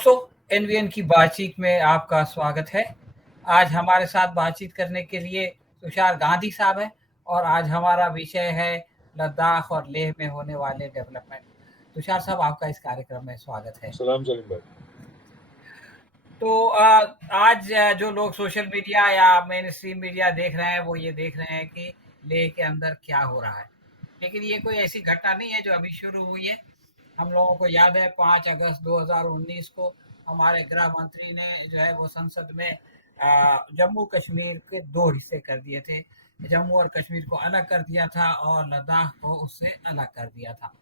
दोस्तों, एनवीएन की बातचीत में आपका स्वागत है। आज हमारे साथ बातचीत करने के लिए तुषार गांधी साहब हैं और आज हमारा विषय है लद्दाख और लेह में होने वाले डेवलपमेंट। तुषार साहब, आपका इस कार्यक्रम में स्वागत है। सलाम सलीम भाई। तो आज जो लोग सोशल मीडिया या मेन स्ट्रीम मीडिया देख रहे हैं वो ये देख रहे हैं कि लेह के अंदर क्या हो रहा है, लेकिन ये कोई ऐसी घटना नहीं है जो अभी शुरू हुई है। हम लोगों को याद है 5 अगस्त 2019 को हमारे गृह मंत्री ने जो है वो संसद में जम्मू कश्मीर के 2 हिस्से कर दिए थे। जम्मू और कश्मीर को अलग कर दिया था और लद्दाख को उससे अलग कर दिया था।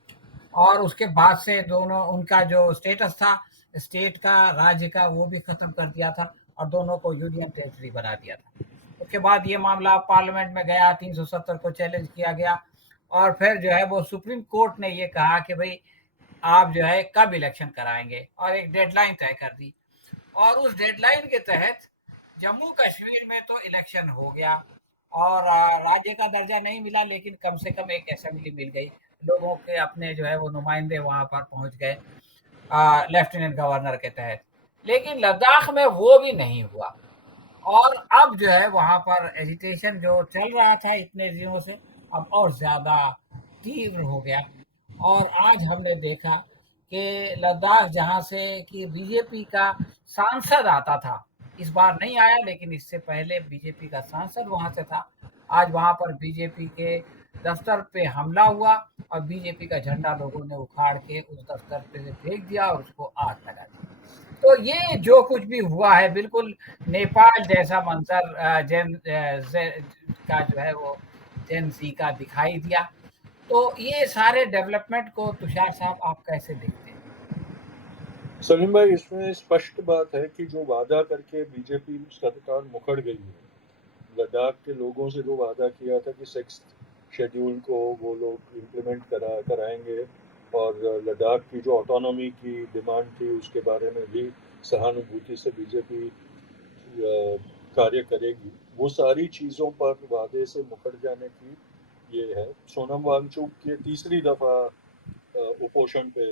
और उसके बाद से दोनों उनका जो स्टेटस था स्टेट का, राज्य का, वो भी खत्म कर दिया था और दोनों को यूनियन टेरिटरी बना दिया था। उसके बाद ये मामला पार्लियामेंट में गया, 370 को चैलेंज किया गया और फिर जो है वो सुप्रीम कोर्ट ने ये कहा कि भाई आप जो है कब इलेक्शन कराएंगे और एक डेडलाइन तय कर दी। और उस डेडलाइन के तहत जम्मू कश्मीर में तो इलेक्शन हो गया और राज्य का दर्जा नहीं मिला, लेकिन कम से कम एक असेंबली मिल गई। लोगों के अपने जो है वो नुमाइंदे वहां पर पहुंच गए लेफ्टिनेंट गवर्नर के तहत। लेकिन लद्दाख में वो भी नहीं हुआ और अब जो है वहां पर एजिटेशन जो चल रहा था इतने दिनों से अब और ज्यादा तीव्र हो गया। और आज हमने देखा कि लद्दाख जहां से कि बीजेपी का सांसद आता था, इस बार नहीं आया लेकिन इससे पहले बीजेपी का सांसद वहां से था। आज वहां पर बीजेपी के दफ्तर पे हमला हुआ और बीजेपी का झंडा लोगों ने उखाड़ के उस दफ्तर पे से फेंक दिया और उसको आग लगा दी। तो ये जो कुछ भी हुआ है बिल्कुल नेपाल जैसा मंजर का जो है वो जेन जी का दिखाई दिया। तो ये सारे डेवलपमेंट को तुषार साहब आप कैसे देखते हैं? सलीम भाई, इसमें स्पष्ट बात है कि जो वादा करके बीजेपी सरकार मुकर गई है, लद्दाख के लोगों से जो वादा किया था कि 6th शेड्यूल को वो लोग इम्प्लीमेंट कराएंगे और लद्दाख की जो ऑटोनॉमी की डिमांड थी उसके बारे में भी सहानुभूति से बीजेपी कार्य करेगी। वो सारी चीज़ों पर वादे से मुकर जाने की ये है। सोनम वांगचुक के तीसरी दफ़ा उपोषण पे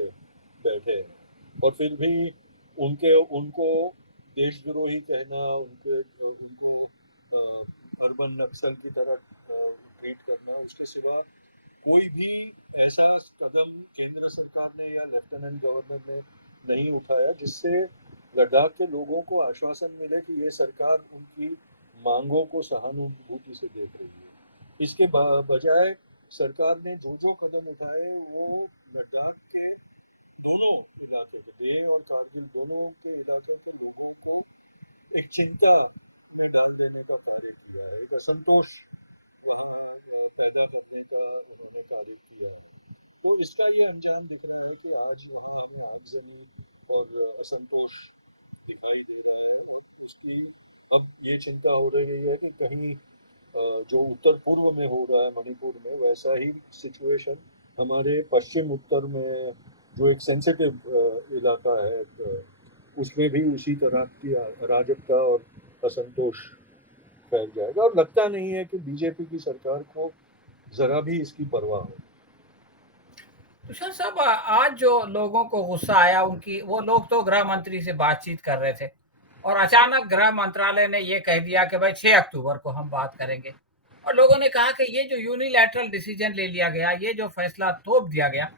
बैठे हैं और फिर भी उनके उनको देशद्रोही कहना, उनको अर्बन नक्सल की तरह ट्रीट करना, उसके सिवा कोई भी ऐसा कदम केंद्र सरकार ने या लेफ्टिनेंट गवर्नर ने नहीं उठाया जिससे लद्दाख के लोगों को आश्वासन मिले कि ये सरकार उनकी मांगों को सहानुभूति से देख रही है। इसके बजाय सरकार ने जो जो कदम उठाए वो लद्दाख के दोनों इलाके के, लेह और कारगिल दोनों के इलाके के लोगों को एक चिंता में डाल देने का कार्य किया है। एक असंतोष वहाँ पैदा करने का उन्होंने कार्य किया है। तो इसका ये अंजाम दिख रहा है कि आज वहाँ हमें आगजनी और असंतोष दिखाई दे रहा है और उसकी अब ये चिंता हो रही है कि कहीं जो उत्तर पूर्व में हो रहा है मणिपुर में, वैसा ही सिचुएशन हमारे पश्चिम उत्तर में जो एक सेंसिटिव इलाका है उसमें भी उसी तरह की अराजकता और असंतोष फैल जाएगा। और लगता नहीं है कि बीजेपी की सरकार को जरा भी इसकी परवाह हो। तुषार साहब, आज जो लोगों को गुस्सा आया, उनकी वो लोग तो गृह मंत्री से बातचीत कर रहे थे और अचानक गृह मंत्रालय ने ये कह दिया कि भाई 6 अक्टूबर को हम बात करेंगे। और लोगों ने कहा कि ये जो यूनिलैटरल डिसीजन ले लिया गया, ये जो फैसला थोप दिया गया,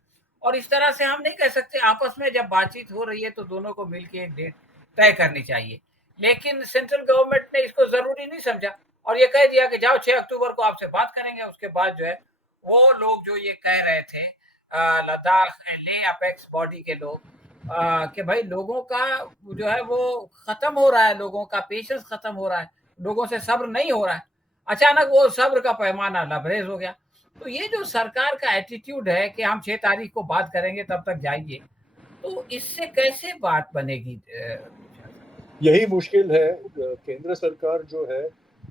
और इस तरह से हम नहीं कह सकते। आपस में जब बातचीत हो रही है तो दोनों को मिलकर एक डेट तय करनी चाहिए, लेकिन सेंट्रल गवर्नमेंट ने इसको जरूरी नहीं समझा और ये कह दिया कि जाओ 6 अक्टूबर को आपसे बात करेंगे। उसके बाद जो है वो लोग जो ये कह रहे थे लद्दाख लेह अपेक्स बॉडी के लोग, कि भाई लोगों का जो है वो खत्म हो रहा है, लोगों का पेशेंस खत्म हो रहा है, लोगों से सब्र नहीं हो रहा है। अचानक वो सब्र का पैमाना लबरेज हो गया। तो ये जो सरकार का एटीट्यूड है कि हम 6 तारीख को बात करेंगे, तब तक जाइए, तो इससे कैसे बात बनेगी तुषार साहब? यही मुश्किल है। केंद्र सरकार जो है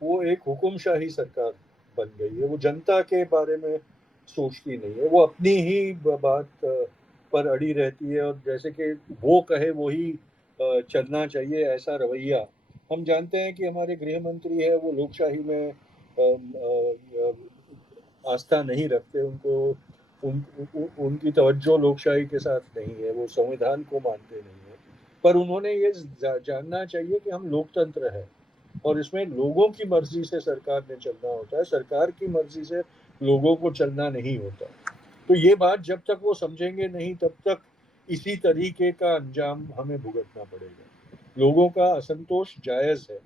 वो एक हुकुमशाही सरकार बन गई है। वो जनता के बारे में सोचती नहीं है, वो अपनी ही बात पर अड़ी रहती है और जैसे कि वो कहे वही चलना चाहिए, ऐसा रवैया। हम जानते हैं कि हमारे गृह मंत्री है वो लोकशाही में आस्था नहीं रखते। उनको उनकी तवज्जो लोकशाही के साथ नहीं है, वो संविधान को मानते नहीं है। पर उन्होंने ये जानना चाहिए कि हम लोकतंत्र है और इसमें लोगों की मर्जी से सरकार ने चलना होता है, सरकार की मर्जी से लोगों को चलना नहीं होता। तो ये बात जब तक वो समझेंगे नहीं तब तक इसी तरीके का अंजाम हमें भुगतना पड़ेगा। लोगों का असंतोष जायज़ है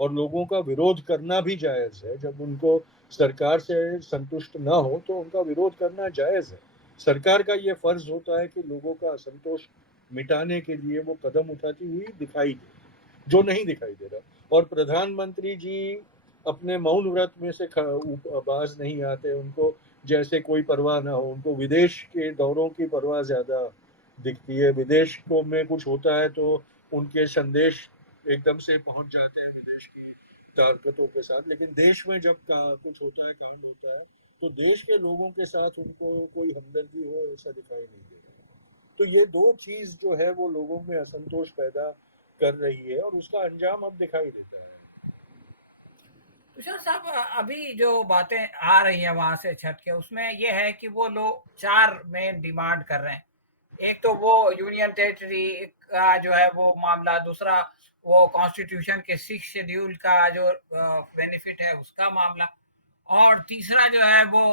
और लोगों का विरोध करना भी जायज़ है। जब उनको सरकार से संतुष्ट ना हो तो उनका विरोध करना जायज़ है। सरकार का ये फ़र्ज़ होता है कि लोगों का असंतोष मिटाने के लिए वो कदम उठाती हुई दिखाई दे, जो नहीं दिखाई दे रहा। और प्रधानमंत्री जी अपने मौन व्रत में से बाज नहीं आते, उनको जैसे कोई परवाह ना हो। उनको विदेश के दौरों की परवाह ज़्यादा दिखती है। विदेश को में कुछ होता है तो उनके संदेश एकदम से पहुंच जाते हैं विदेश की ताकतों के साथ, लेकिन देश में जब कुछ होता है, कांड होता है, तो देश के लोगों के साथ उनको कोई हमदर्दी हो ऐसा दिखाई नहीं दे रहा। तो ये दो चीज जो है वो लोगों में असंतोष पैदा कर रही है और उसका अंजाम अब दिखाई देता है। तुषार साहब, अभी जो बातें आ रही हैं वहां से छठ के, उसमें ये है कि वो लोग चार मेन डिमांड कर रहे हैं। एक तो वो यूनियन टेरिटरी का जो है वो मामला, दूसरा वो कॉन्स्टिट्यूशन के 6 शेड्यूल का जो बेनिफिट है उसका मामला, और तीसरा जो है वो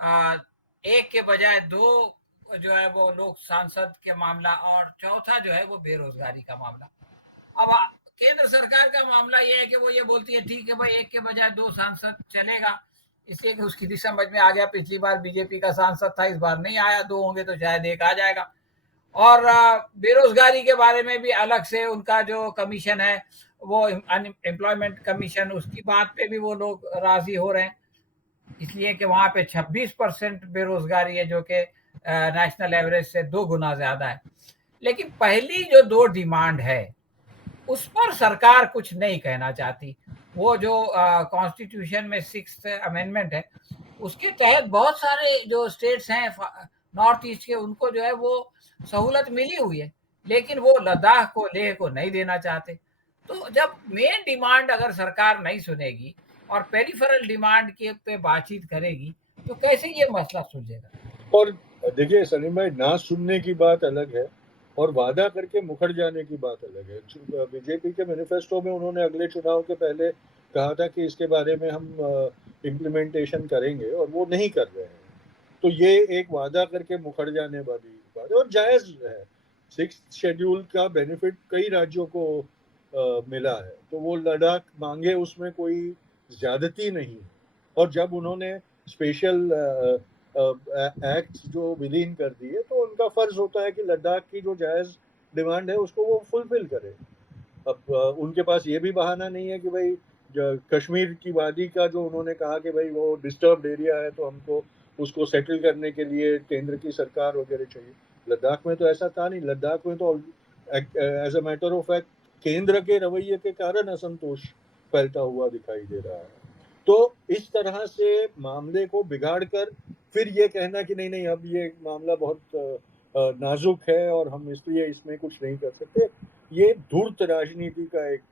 अ, एक के बजाय दो जो है वो लोग सांसद के मामला, और चौथा जो है वो बेरोजगारी का मामला। अब केंद्र सरकार का मामला ये है कि वो ये बोलती है ठीक है भाई, एक के बजाय दो सांसद चलेगा, इसलिए कि उसकी भी समझ में आ गया, पिछली बार बीजेपी का सांसद था, इस बार नहीं आया, दो होंगे तो शायद एक आ जाएगा। और बेरोजगारी के बारे में भी अलग से उनका जो कमीशन है, वो एम्प्लॉयमेंट कमीशन, उसकी बात पे भी वो लोग राजी हो रहे हैं, इसलिए कि वहां पे 26% बेरोजगारी है, जो कि नेशनल एवरेज से 2 गुना ज्यादा है। लेकिन पहली जो दो डिमांड है उस पर सरकार कुछ नहीं कहना चाहती। वो जो कॉन्स्टिट्यूशन में 6th अमेंडमेंट है, उसके तहत बहुत सारे जो स्टेट्स हैं नॉर्थ ईस्ट के, उनको जो है वो सहूलत मिली हुई है, लेकिन वो लद्दाख को, लेह को नहीं देना चाहते। तो जब मेन डिमांड अगर सरकार नहीं सुनेगी और पेरिफेरल डिमांड के पे बातचीत करेगी, तो कैसे ये मसला सुलझेगा? और देखिए सलीम भाई, ना सुनने की बात अलग है और वादा करके मुखर जाने की बात अलग है। बीजेपी के मैनिफेस्टो में उन्होंने अगले चुनाव के पहले कहा था कि इसके बारे में हम इम्प्लीमेंटेशन करेंगे और वो नहीं कर रहे हैं। तो ये एक वादा करके मुखर जाने वाली बात है और जायज है। 6th शेड्यूल का बेनिफिट कई राज्यों को मिला है, तो वो लद्दाख मांगे उसमें कोई ज्यादती नहीं है। और जब उन्होंने स्पेशल एक्ट जो विलीन कर दिए तो उनका फर्ज होता है कि लद्दाख की जो जायज डिमांड है उसको वो फुलफिल करे। अब उनके पास ये भी बहाना नहीं है कि भाई कश्मीर की वादी का जो उन्होंने कहा कि भाई वो डिस्टर्ब्ड एरिया है तो हमको उसको सेटल करने के लिए केंद्र की सरकार वगैरह चाहिए। लद्दाख में तो ऐसा था नहीं। लद्दाख में तो as a matter of fact केंद्र के रवैये के कारण असंतोष फैलता हुआ दिखाई दे रहा है। तो इस तरह से मामले को बिगाड़ कर फिर ये कहना कि नहीं नहीं अब ये मामला बहुत नाजुक है और हम इसलिए इसमें कुछ नहीं कर सकते, ये धूर्त राजनीति का एक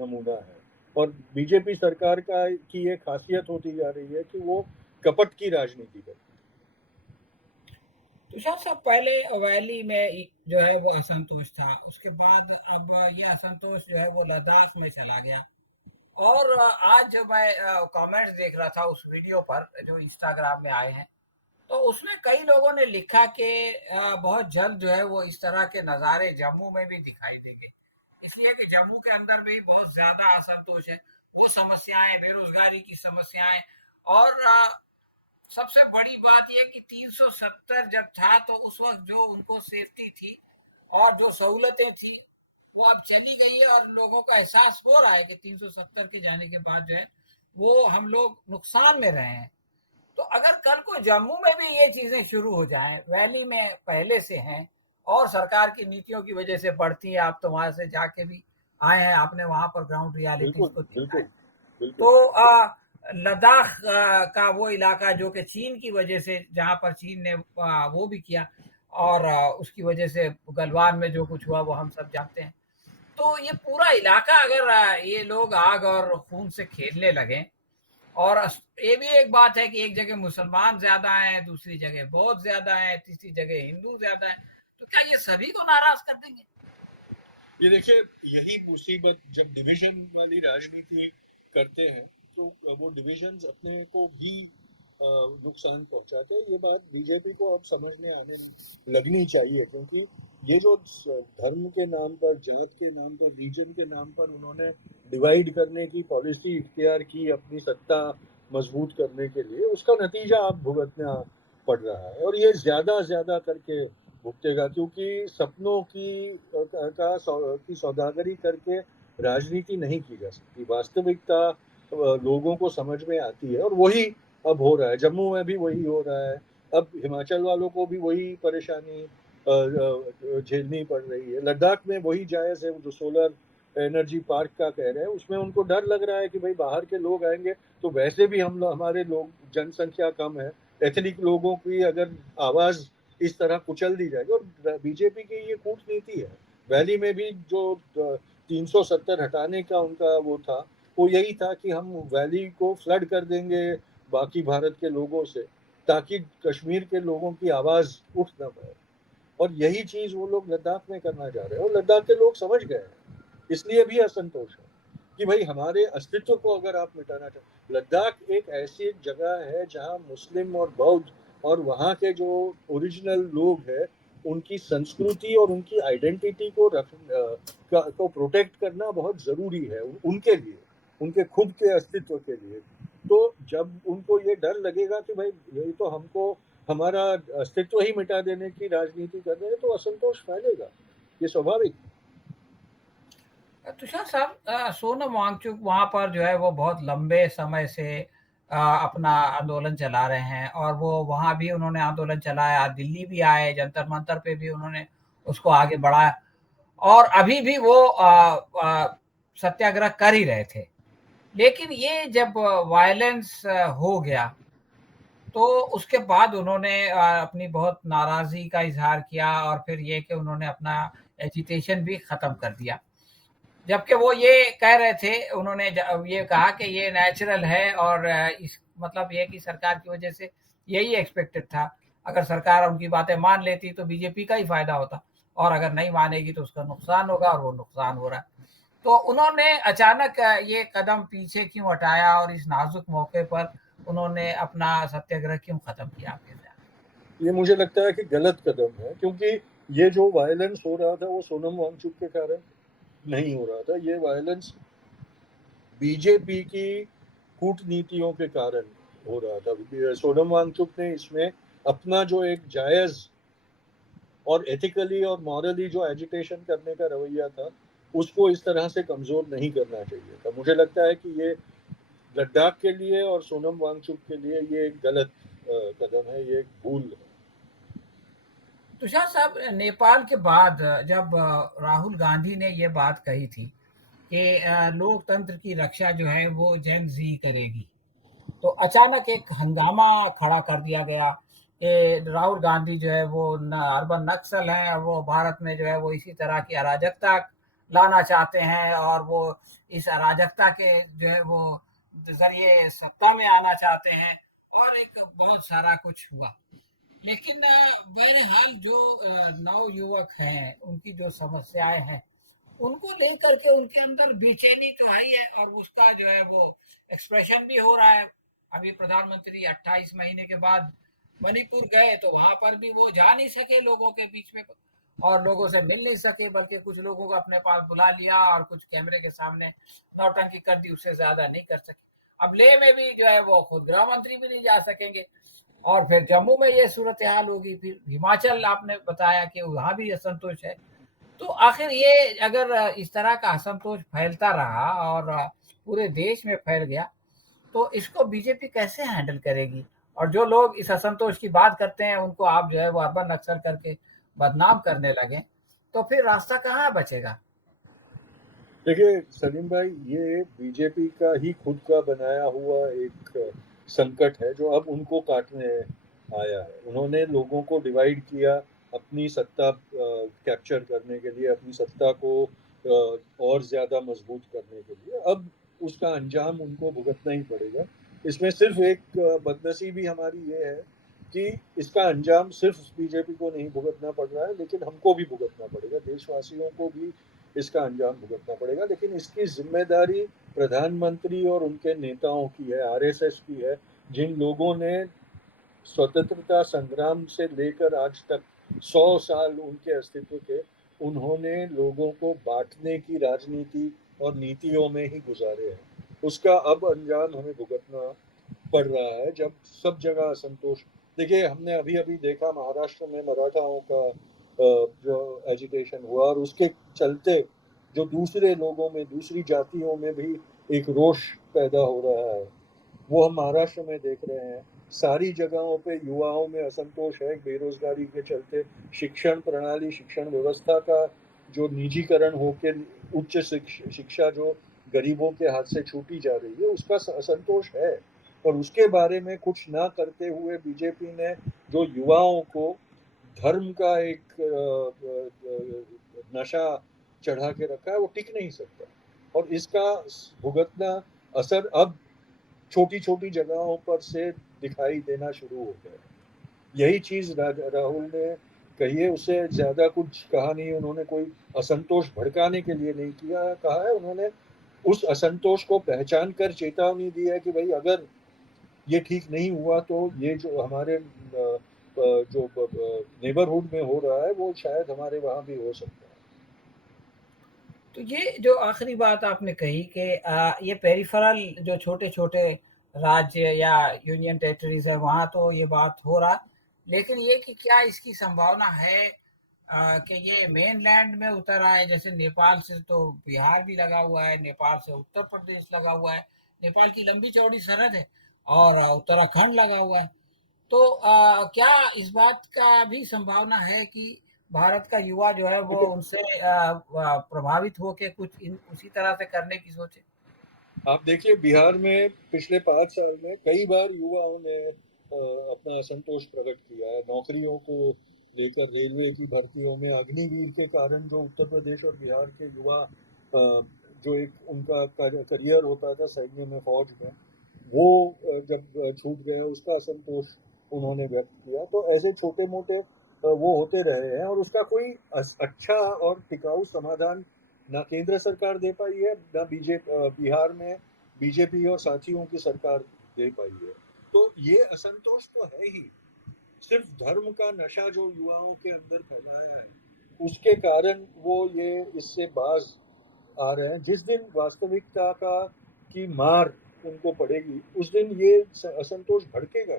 नमूना है। और बीजेपी सरकार का की ये खासियत होती जा रही है कि वो कपट की राजनीति करती तुषार साहब, पहले वैली में जो है वो असंतोष था, उसके बाद अब ये असंतोष जो है वो लद्दाख में चला गया। और आज जो मैं कमेंट्स देख रहा था उस वीडियो पर जो इंस्टाग्राम में आए हैं, तो उसमें कई लोगों ने लिखा कि बहुत जल्द जो है वो इस तरह के नज़ारे जम्मू में भी दिखाई देंगे, इसलिए कि जम्मू के अंदर भी बहुत ज्यादा असंतोष है। वो समस्याएं, बेरोजगारी की समस्याएं, और सबसे बड़ी बात यह कि 370 जब था तो उस वक्त जो उनको सेफ्टी थी और जो सहूलतें थी, वो अब चली गई है, और लोगों का एहसास हो रहा है कि 370 के जाने के बाद जो है वो हम लोग नुकसान में रहे हैं। तो अगर कल को जम्मू में भी ये चीजें शुरू हो जाएं, वैली में पहले से हैं और सरकार की नीतियों की वजह से बढ़ती है, आप तो वहां से जाके भी आए हैं, आपने वहां पर ग्राउंड है। रियलिटीज बिल्कुल को देखा है। बिल्कुल बिल्कुल। तो लद्दाख का वो इलाका जो कि चीन की वजह से, जहां पर चीन ने वो भी किया, और उसकी वजह से गलवान में जो कुछ हुआ वो हम सब जानते हैं। तो ये पूरा इलाका अगर ये लोग आग और खून से खेलने लगे, और ये भी एक बात है कि एक जगह मुसलमान ज्यादा हैं, दूसरी जगह बौद्ध ज्यादा हैं, तीसरी जगह हिंदू ज्यादा हैं, तो क्या ये सभी को नाराज कर देंगे? ये देखिए, यही मुसीबत जब डिवीजन वाली राजनीति करते हैं तो वो डिविजन्स अपने को भी नुकसान पहुंचाते हैं। ये बात बीजेपी को अब समझने आने लगनी चाहिए, क्योंकि ये जो धर्म के नाम पर, जात के नाम पर, रीजन के नाम पर उन्होंने डिवाइड करने की पॉलिसी इख्तियार की अपनी सत्ता मजबूत करने के लिए, उसका नतीजा अब भुगतना पड़ रहा है। और ये ज्यादा ज्यादा करके भुगतेगा, क्योंकि सपनों की सौदागरी करके राजनीति नहीं की जा सकती। वास्तविकता लोगों को समझ में आती है, और वही अब हो रहा है। जम्मू में भी वही हो रहा है। अब हिमाचल वालों को भी वही परेशानी झेलनी पड़ रही है। लद्दाख में वही जायज है, जो सोलर एनर्जी पार्क का कह रहे हैं, उसमें उनको डर लग रहा है कि भाई बाहर के लोग आएंगे तो वैसे भी हमारे लोग जनसंख्या कम है, एथनिक लोगों की अगर आवाज इस तरह कुचल दी जाएगी। और बीजेपी की ये कूटनीति है। वैली में भी जो 370 हटाने का उनका वो था, वो यही था कि हम वैली को फ्लड कर देंगे बाकी भारत के लोगों से, ताकि कश्मीर के लोगों की आवाज उठ ना पाए। और यही चीज वो लोग लद्दाख में करना चाह रहे हैं, और लद्दाख के लोग समझ गए हैं। इसलिए भी असंतोष है कि भाई हमारे अस्तित्व को अगर आप मिटाना चाहते। लद्दाख एक ऐसी जगह है जहाँ मुस्लिम और बौद्ध और वहाँ के जो ओरिजिनल लोग हैं, उनकी संस्कृति और उनकी आइडेंटिटी को प्रोटेक्ट करना बहुत जरूरी है उनके लिए, उनके खुद के अस्तित्व के लिए। तो जब उनको ये डर लगेगा कि भाई यही तो हमको हमारा अस्तित्व ही मिटा देने की राजनीति कर रहे हैं, तो असंतोष फैलेगा। ये स्वाभाविक। तुषार साहब, सोनम वांगचुक वहाँ पर जो है वो बहुत लंबे समय से अपना आंदोलन चला रहे हैं, और वो वहाँ भी उन्होंने आंदोलन चलाया, दिल्ली भी आए, जंतर मंतर पे भी उन्होंने उसको आगे बढ़ाया, और अभी भी वो सत्याग्रह कर ही रहे थे। लेकिन ये जब वायलेंस हो गया, तो उसके बाद उन्होंने अपनी बहुत नाराजगी का इजहार किया, और फिर ये कि उन्होंने अपना एजिटेशन भी खत्म कर दिया। जबकि वो ये कह रहे थे, उन्होंने ये कहा कि ये नेचुरल है, और इस मतलब ये कि सरकार की वजह से यही एक्सपेक्टेड था। अगर सरकार उनकी बातें मान लेती तो बीजेपी का ही फायदा होता, और अगर नहीं मानेगी तो उसका नुकसान होगा, और वो नुकसान हो रहा है। तो उन्होंने अचानक ये कदम पीछे क्यों हटाया, और इस नाजुक मौके पर उन्होंने अपना सत्याग्रह क्यों खत्म किया आपके ख्याल? ये मुझे लगता है कि गलत कदम है, क्योंकि ये जो वायलेंस हो रहा था वो सोनम वांगचुक के कारण नहीं हो रहा था। ये वायलेंस बीजेपी की कूटनीतियों के कारण हो रहा था। सोनम वांगचुक ने इसमें अपना जो एक जायज और एथिकली और मॉरली जो एजिटेशन करने का रवैया था, उसको इस तरह से कमजोर नहीं करना चाहिए था। मुझे लगता है कि ये लद्दाख के लिए और सोनम वांगचुक के लिए ये एक गलत कदम है, ये एक भूल है। तुषार साहब, नेपाल के बाद जब राहुल गांधी ने ये बात कही थी कि लोकतंत्र की रक्षा जो है वो जेन जी करेगी, तो अचानक एक हंगामा खड़ा कर दिया गया कि राहुल गांधी जो है वो अर्बन नक्सल हैं, और वो भारत में जो है वो इसी तरह की अराजकता लाना चाहते हैं, और वो इस अराजकता के जो है वो जरिए सत्ता में आना चाहते हैं, और एक बहुत सारा कुछ हुआ। लेकिन बहरहाल जो नवयुवक हैं, उनकी जो समस्याएं हैं, उनको लेकर के उनके अंदर बेचैनी तो है ही है, और उसका जो है वो एक्सप्रेशन भी हो रहा है। अभी प्रधानमंत्री 28 महीने के बाद मणिपुर गए, तो वहां पर भी वो जा नहीं सके लोगों के बीच में, और लोगों से मिल नहीं सके, बल्कि कुछ लोगों को अपने पास बुला लिया और कुछ कैमरे के सामने नौटंकी कर दी, उससे ज्यादा नहीं कर सके। अब लेह में भी जो है वो खुद गृह मंत्री भी नहीं जा सकेंगे, और फिर जम्मू में ये सूरत हाल होगी, फिर हिमाचल आपने बताया कि वहां भी असंतोष है। तो आखिर ये अगर इस तरह का असंतोष फैलता रहा और पूरे देश में फैल गया, तो इसको बीजेपी कैसे हैंडल करेगी? और जो लोग इस असंतोष की बात करते हैं, उनको आप जो है वो अर्बन नक्सल करके बदनाम करने लगे, तो फिर रास्ता कहाँ बचेगा? देखिए सलीम भाई, ये बीजेपी का ही खुद का बनाया हुआ एक संकट है, जो अब उनको काटने आया है। उन्होंने लोगों को डिवाइड किया अपनी सत्ता कैप्चर करने के लिए, अपनी सत्ता को और ज्यादा मजबूत करने के लिए। अब उसका अंजाम उनको भुगतना ही पड़ेगा। इसमें सिर्फ एक बदनसीबी हमारी ये है कि इसका अंजाम सिर्फ बीजेपी को नहीं भुगतना पड़ रहा है, लेकिन हमको भी भुगतना पड़ेगा, देशवासियों को भी इसका अंजाम भुगतना पड़ेगा। लेकिन इसकी जिम्मेदारी प्रधानमंत्री और उनके नेताओं की है, आरएसएस की है, जिन लोगों ने स्वतंत्रता संग्राम से लेकर आज तक 100 साल उनके अस्तित्व के, उन्होंने लोगों को बांटने की राजनीति और नीतियों में ही गुजारे हैं। उसका अब अंजाम हमें भुगतना पड़ रहा है, जब सब जगह असंतोष। देखिए, हमने अभी अभी देखा महाराष्ट्र में मराठाओं का जो एजिटेशन हुआ, और उसके चलते जो दूसरे लोगों में, दूसरी जातियों में भी एक रोष पैदा हो रहा है, वो हम महाराष्ट्र में देख रहे हैं। सारी जगहों पे युवाओं में असंतोष है बेरोजगारी के चलते। शिक्षण प्रणाली, शिक्षण व्यवस्था का जो निजीकरण होकर उच्च शिक्षा जो गरीबों के हाथ से छूटी जा रही है, उसका असंतोष है। और उसके बारे में कुछ ना करते हुए बीजेपी ने जो युवाओं को धर्म का एक नशा चढ़ा के रखा है, वो टिक नहीं सकता। और इसका भुगतना असर अब छोटी छोटी जगहों पर से दिखाई देना शुरू हो गया। यही चीज राहुल ने कही है, उससे ज्यादा कुछ कहा नहीं। उन्होंने कोई असंतोष भड़काने के लिए नहीं किया, कहा है उन्होंने उस असंतोष को पहचान कर चेतावनी दी है कि भाई अगर ये ठीक नहीं हुआ तो ये जो हमारे जो नेबरहुड में हो रहा है वो शायद हमारे वहां भी हो सकता है। तो ये जो आखिरी बात आपने कही कि ये पेरिफेरल जो छोटे-छोटे राज्य या यूनियन टेरिटरीज़ है वहाँ तो ये बात हो रहा, लेकिन ये कि क्या इसकी संभावना है कि ये मेनलैंड में उतर आए? जैसे नेपाल से तो बिहार भी लगा हुआ है, नेपाल से उत्तर प्रदेश लगा हुआ है, नेपाल की लंबी-चौड़ी सरहद है और उत्तराखंड लगा हुआ है। तो क्या इस बात का भी संभावना है कि भारत का युवा जो है वो देखो, उनसे प्रभावित होके कुछ इन उसी तरह से करने की सोचे? आप देखिए बिहार में पिछले 5 साल में कई बार युवाओं ने अपना असंतोष प्रकट किया है। नौकरियों को लेकर, रेलवे की भर्तियों में अग्निवीर के कारण जो उत्तर प्रदेश और बिहार के युवा जो एक उनका करियर होता था सैन्य में, फौज में, वो जब छूट गया, उसका असंतोष उन्होंने व्यक्त किया। तो ऐसे छोटे मोटे वो होते रहे हैं, और उसका कोई अच्छा और टिकाऊ समाधान ना केंद्र सरकार दे पाई है, ना बिहार में बीजेपी और साथियों की सरकार दे पाई है। तो ये असंतोष तो है ही। सिर्फ धर्म का नशा जो युवाओं के अंदर फैलाया है, उसके कारण वो ये इससे बाज आ रहे हैं। जिस दिन वास्तविकता का की मार उनको पड़ेगी, उस दिन ये असंतोष भड़केगा।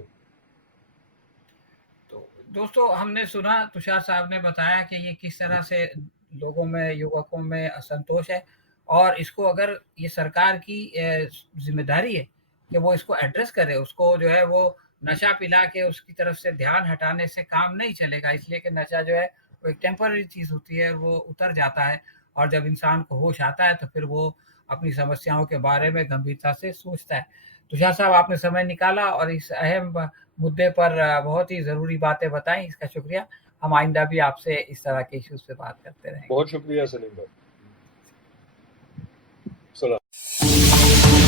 तो दोस्तों हमने सुना तुषार साहब ने बताया कि ये किस तरह से लोगों में, युवकों में असंतोष है और इसको अगर ये सरकार की जिम्मेदारी है कि वो इसको एड्रेस करे, उसको जो है वो नशा पिला के उसकी तरफ से ध्यान हटाने से काम नहीं चलेगा। इसलिए कि नशा जो है वो एक टेम्पररी चीज़ होती है और वो उतर जाता है और जब इंसान को होश आता है तो फिर वो अपनी समस्याओं के बारे में गंभीरता से सोचता है। तुषार साहब आपने समय निकाला और इस अहम मुद्दे पर बहुत ही ज़रूरी बातें बताई, इसका शुक्रिया। हम आइंदा भी आपसे इस तरह के इश्यूज़ पे बात करते रहेंगे। बहुत शुक्रिया सलीम भाई। सलाम।